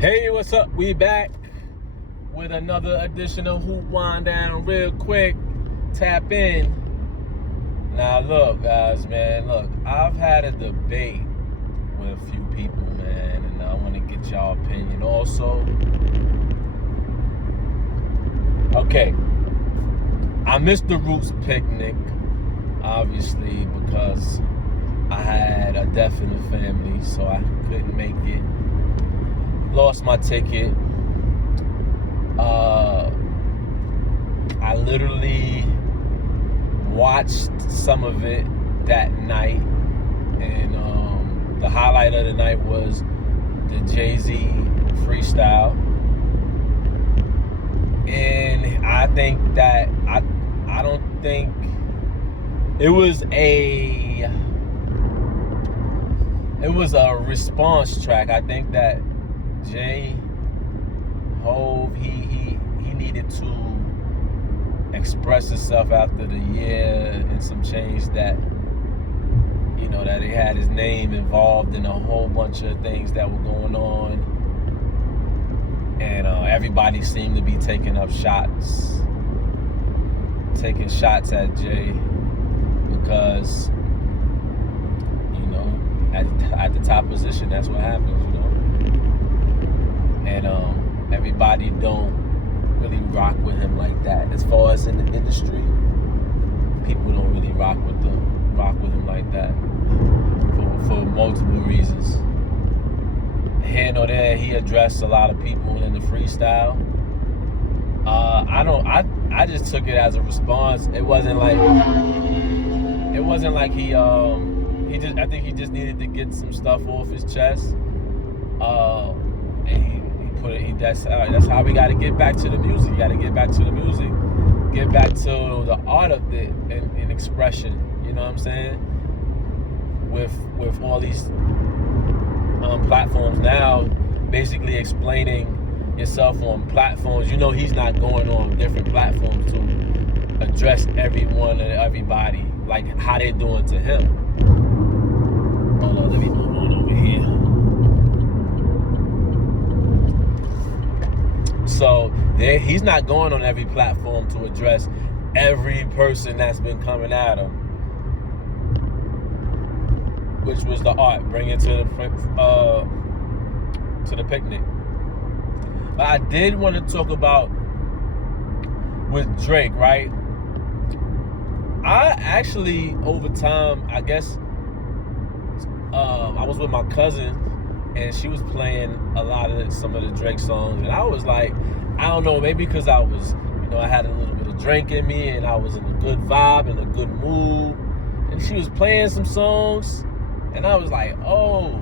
Hey, what's up? We back with another edition of Hoop Wind Down real quick. Tap in. Now look, guys, man, look, I've had a debate with a few people, man, and I want to get y'all opinion also. Okay, I missed the Roots picnic, obviously, because I had a death in the family, so I couldn't make it. Lost my ticket. I literally watched some of it that night, and the highlight of the night was the JAY-Z freestyle. And I think that I don't think it was a response track. I think that Hov, he needed to express himself after the year and some change that, you know, that he had his name involved in a whole bunch of things that were going on. And everybody seemed to be taking shots at Jay because, you know, at the top position, that's what happens, you know. And everybody don't really rock with him like that. As far as in the industry, people don't really rock with him like that for multiple reasons. Here nor there, he addressed a lot of people in the freestyle. I just took it as a response. It wasn't like he I think he just needed to get some stuff off his chest. And he put it. That's how we got to get back to the music. You got to get back to the music, get back to the art of it and expression. You know what I'm saying? With all these platforms now, basically explaining yourself on platforms. You know, he's not going on different platforms to address everyone and everybody like how they're doing to him. Hold on, let me move on over here. So he's not going on every platform to address every person that's been coming at him, which was the art, bring it to the picnic. But I did want to talk about with Drake, right? I actually, over time, I guess, I was with my cousin, and she was playing some of the Drake songs, and I was like, I don't know, maybe because I was, you know, I had a little bit of drink in me, and I was in a good vibe and a good mood, and she was playing some songs, and I was like, oh,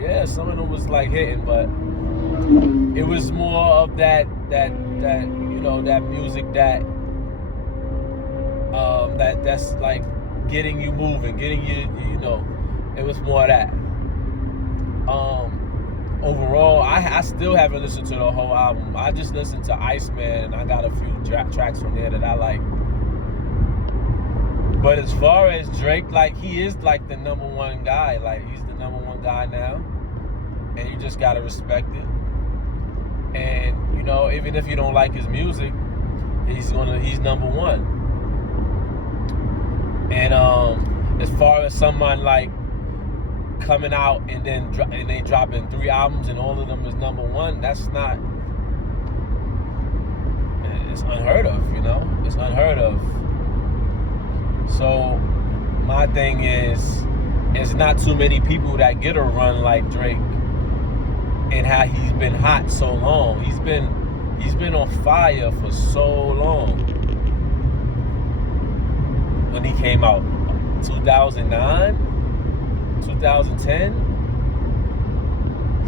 yeah, some of them was like hitting, but it was more of that you know, that music that's like getting you moving, getting you, you know, it was more of that. Overall, I still haven't listened to the whole album. I just listened to Iceman, and I got a few tracks from there that I like. But as far as Drake, like, he is like the number one guy. Like, he's the number one guy now, and you just gotta respect it. And you know, even if you don't like his music, he's number one. And as far as someone like coming out and then they dropping 3 albums and all of them is number one, that's not. It's unheard of, you know. It's unheard of. So my thing is, it's not too many people that get a run like Drake, and how he's been hot so long. He's been on fire for so long. When he came out, 2009, 2010.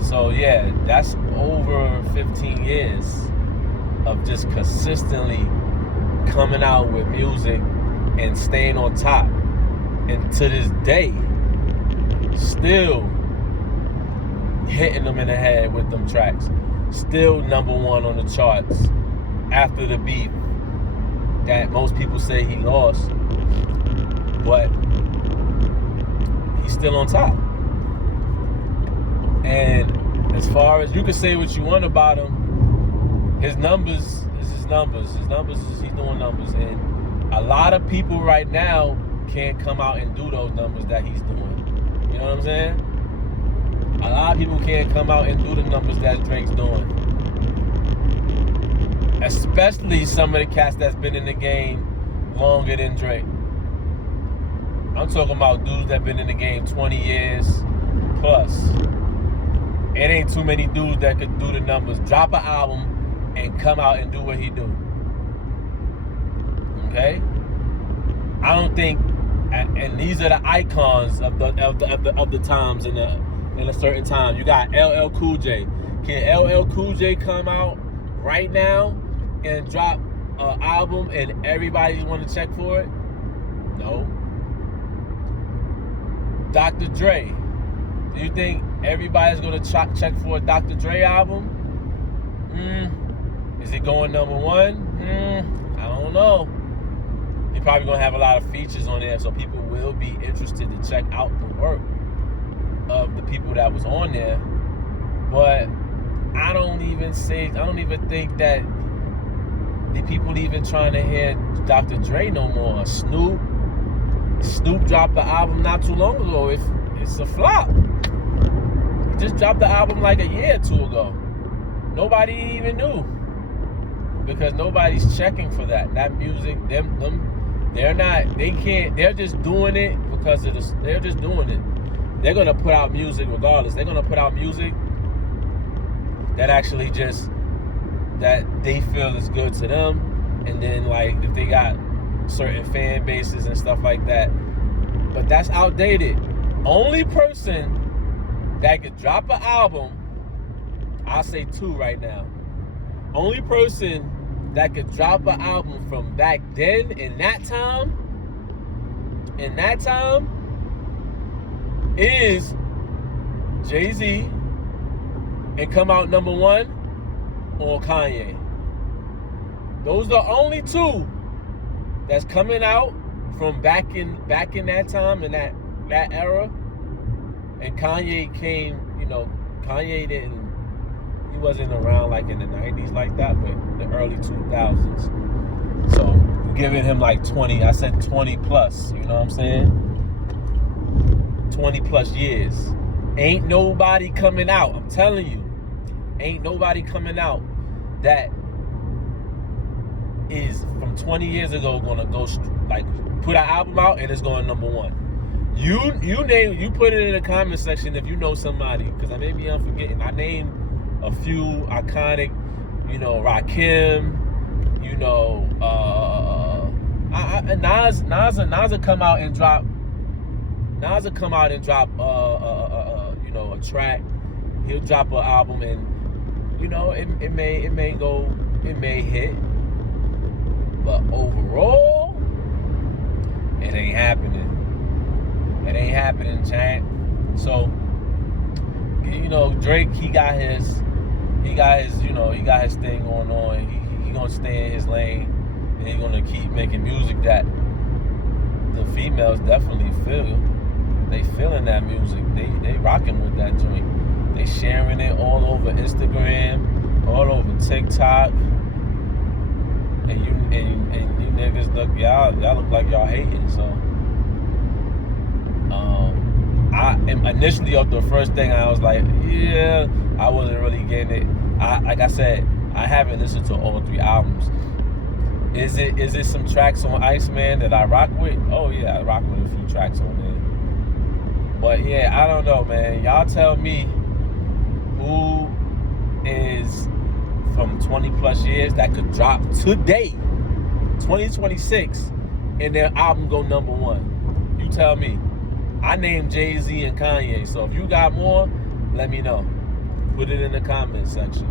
So yeah, that's over 15 years of just consistently coming out with music and staying on top. And to this day, still hitting them in the head with them tracks. Still number one on the charts after the beat that most people say he lost. But he's still on top. And as far as you can say what you want about him, his numbers is his numbers. His numbers is he's doing numbers, and a lot of people right now can't come out and do those numbers that he's doing. You know what I'm saying? A lot of people can't come out and do the numbers that Drake's doing. Especially some of the cats that's been in the game longer than Drake. I'm talking about dudes that been in the game 20 years plus. It ain't too many dudes that could do the numbers, drop an album, and come out and do what he do. Okay? I don't think, and these are the icons of the times in a certain time. You got LL Cool J. Can LL Cool J come out right now and drop an album and everybody want to check for it? No. Dr. Dre. Do you think everybody's going to check for a Dr. Dre album? Is it going number one? I don't know. He's probably going to have a lot of features on there, so people will be interested to check out the work of the people that was on there. But I don't even think that the people even trying to hear Dr. Dre no more. Snoop dropped the album not too long ago. It's a flop. He just dropped the album like a year or two ago. Nobody even knew, because nobody's checking for that. That music, they're just doing it because they're just doing it. They're gonna put out music regardless. They're gonna put out music that actually just, that they feel is good to them. And then, like, if they got certain fan bases and stuff like that. But that's outdated. Only person that could drop an album, I'll say two right now. Only person that could drop an album from back then, in that time, is JAY-Z and come out number one, or Kanye. Those are the only two that's coming out from back in that time, in that era. And Kanye came, he wasn't around like in the 90s like that, but the early 2000s. So giving him like 20, I said 20 plus, you know what I'm saying? 20 plus years. Ain't nobody coming out, I'm telling you. Ain't nobody coming out that is from 20 years ago gonna go like put an album out and it's going number one. You put it in the comment section if you know somebody, because maybe I'm forgetting. I named a few iconic, Rakim, Nas will come out and drop. A track. He'll drop an album, and it may hit, but overall, it ain't happening. It ain't happening, chat. So, Drake, he got his thing going on. He gonna stay in his lane, and he gonna keep making music that the females definitely feel. They feeling that music. They rocking with that joint. They sharing it all over Instagram, all over TikTok. And you niggas look, y'all look like y'all hating. So initially, off the first thing, I was like, yeah, I wasn't really getting it. Like I said, I haven't listened to all 3 albums. Is it some tracks on Iceman that I rock with? Oh yeah, I rock with a few tracks on there. But yeah, I don't know, man. Y'all tell me who is from 20 plus years that could drop today, 2026, and their album go number one. You tell me. I named JAY-Z and Kanye, so if you got more, let me know. Put it in the comment section.